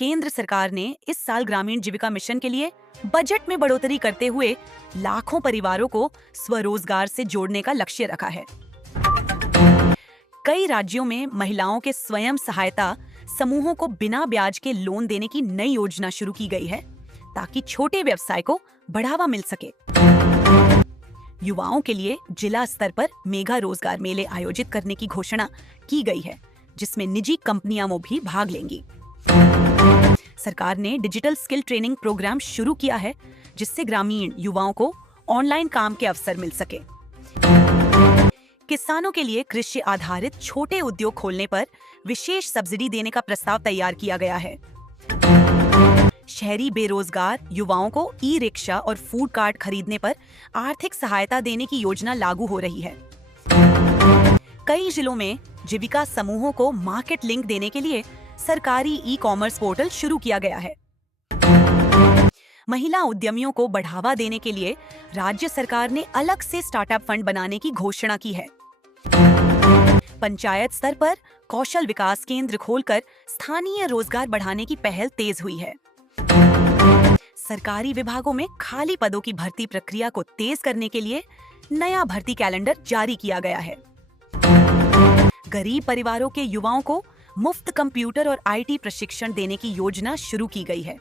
केंद्र सरकार ने इस साल ग्रामीण जीविका मिशन के लिए बजट में बढ़ोतरी करते हुए लाखों परिवारों को स्वरोजगार से जोड़ने का लक्ष्य रखा है। कई राज्यों में महिलाओं के स्वयं सहायता समूहों को बिना ब्याज के लोन देने की नई योजना शुरू की गई है ताकि छोटे व्यवसाय को बढ़ावा मिल सके। युवाओं के लिए जिला स्तर पर मेगा रोजगार मेले आयोजित करने की घोषणा की गई है, जिसमें निजी कंपनियां भी भाग लेंगी। सरकार ने डिजिटल स्किल ट्रेनिंग प्रोग्राम शुरू किया है, जिससे ग्रामीण युवाओं को ऑनलाइन काम के अवसर मिल सके। किसानों के लिए कृषि आधारित छोटे उद्योग खोलने पर विशेष सब्सिडी देने का प्रस्ताव तैयार किया गया है। शहरी बेरोजगार युवाओं को ई रिक्शा और फूड कार्ट खरीदने पर आर्थिक सहायता देने की योजना लागू हो रही है। कई जिलों में जीविका समूहों को मार्केट लिंक देने के लिए सरकारी ई कॉमर्स पोर्टल शुरू किया गया है। महिला उद्यमियों को बढ़ावा देने के लिए राज्य सरकार ने अलग से स्टार्टअप फंड बनाने की घोषणा की है। पंचायत स्तर पर कौशल विकास केंद्र खोलकर स्थानीय रोजगार बढ़ाने की पहल तेज हुई है। सरकारी विभागों में खाली पदों की भर्ती प्रक्रिया को तेज करने के लिए नया भर्ती कैलेंडर जारी किया गया है। गरीब परिवारों के युवाओं को मुफ्त कंप्यूटर और आईटी प्रशिक्षण देने की योजना शुरू की गई है।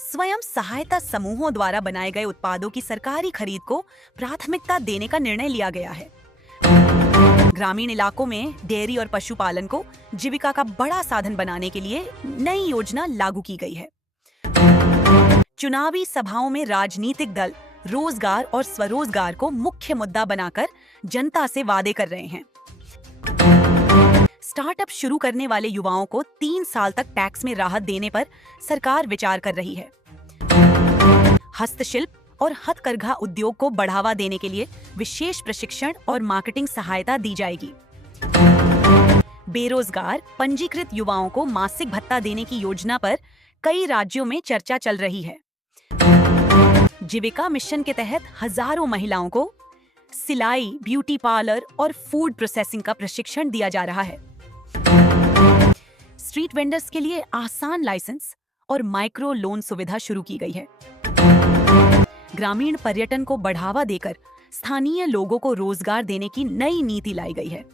स्वयं सहायता समूहों द्वारा बनाए गए उत्पादों की सरकारी खरीद को प्राथमिकता देने का निर्णय लिया गया है। ग्रामीण इलाकों में डेयरी और पशुपालन को जीविका का बड़ा साधन बनाने के लिए नई योजना लागू की गई है। चुनावी सभाओं में राजनीतिक दल रोजगार और स्वरोजगार को मुख्य मुद्दा बनाकर जनता से वादे कर रहे हैं। स्टार्टअप शुरू करने वाले युवाओं को 3 साल तक टैक्स में राहत देने पर सरकार विचार कर रही है। हस्तशिल्प और हथकरघा उद्योग को बढ़ावा देने के लिए विशेष प्रशिक्षण और मार्केटिंग सहायता दी जाएगी। बेरोजगार पंजीकृत युवाओं को मासिक भत्ता देने की योजना पर कई राज्यों में चर्चा चल रही है। जीविका मिशन के तहत हजारों महिलाओं को सिलाई, ब्यूटी पार्लर और फूड प्रोसेसिंग का प्रशिक्षण दिया जा रहा है। स्ट्रीट वेंडर्स के लिए आसान लाइसेंस और माइक्रो लोन सुविधा शुरू की गई है। ग्रामीण पर्यटन को बढ़ावा देकर स्थानीय लोगों को रोजगार देने की नई नीति लाई गई है।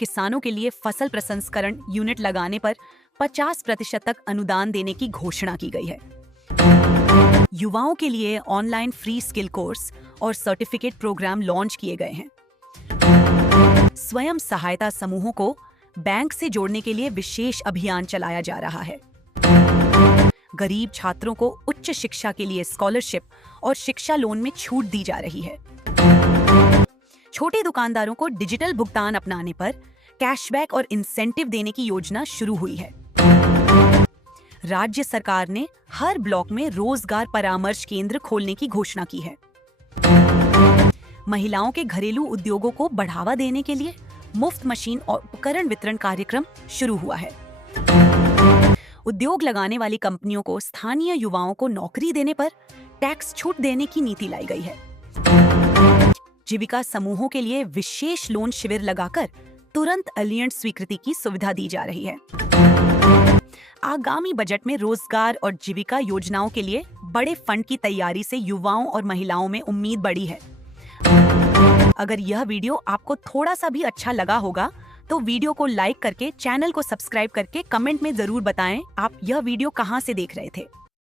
किसानों के लिए फसल प्रसंस्करण यूनिट लगाने पर 50% तक अनुदान देने की घोषणा की गई है। युवाओं के लिए ऑनलाइन फ्री स्किल कोर्स और सर्टिफिकेट प्रोग्राम लॉन्च किए गए हैं। स्वयं सहायता समूहों को बैंक से जोड़ने के लिए विशेष अभियान चलाया जा रहा है। गरीब छात्रों को उच्च शिक्षा के लिए स्कॉलरशिप और शिक्षा लोन में छूट दी जा रही है। छोटे दुकानदारों को डिजिटल भुगतान अपनाने पर कैशबैक और इंसेंटिव देने की योजना शुरू हुई है। राज्य सरकार ने हर ब्लॉक में रोजगार परामर्श केंद्र खोलने की घोषणा की है। महिलाओं के घरेलू उद्योगों को बढ़ावा देने के लिए मुफ्त मशीन और उपकरण वितरण कार्यक्रम शुरू हुआ है। उद्योग लगाने वाली कंपनियों को स्थानीय युवाओं को नौकरी देने पर टैक्स छूट देने की नीति लाई गई है। जीविका समूहों के लिए विशेष लोन शिविर लगाकर तुरंत अलियंट स्वीकृति की सुविधा दी जा रही है। आगामी बजट में रोजगार और जीविका योजनाओं के लिए बड़े फंड की तैयारी से युवाओं और महिलाओं में उम्मीद बढ़ी है। अगर यह वीडियो आपको थोड़ा सा भी अच्छा लगा होगा तो वीडियो को लाइक करके चैनल को सब्सक्राइब करके कमेंट में जरूर बताएं आप यह वीडियो कहां से देख रहे थे।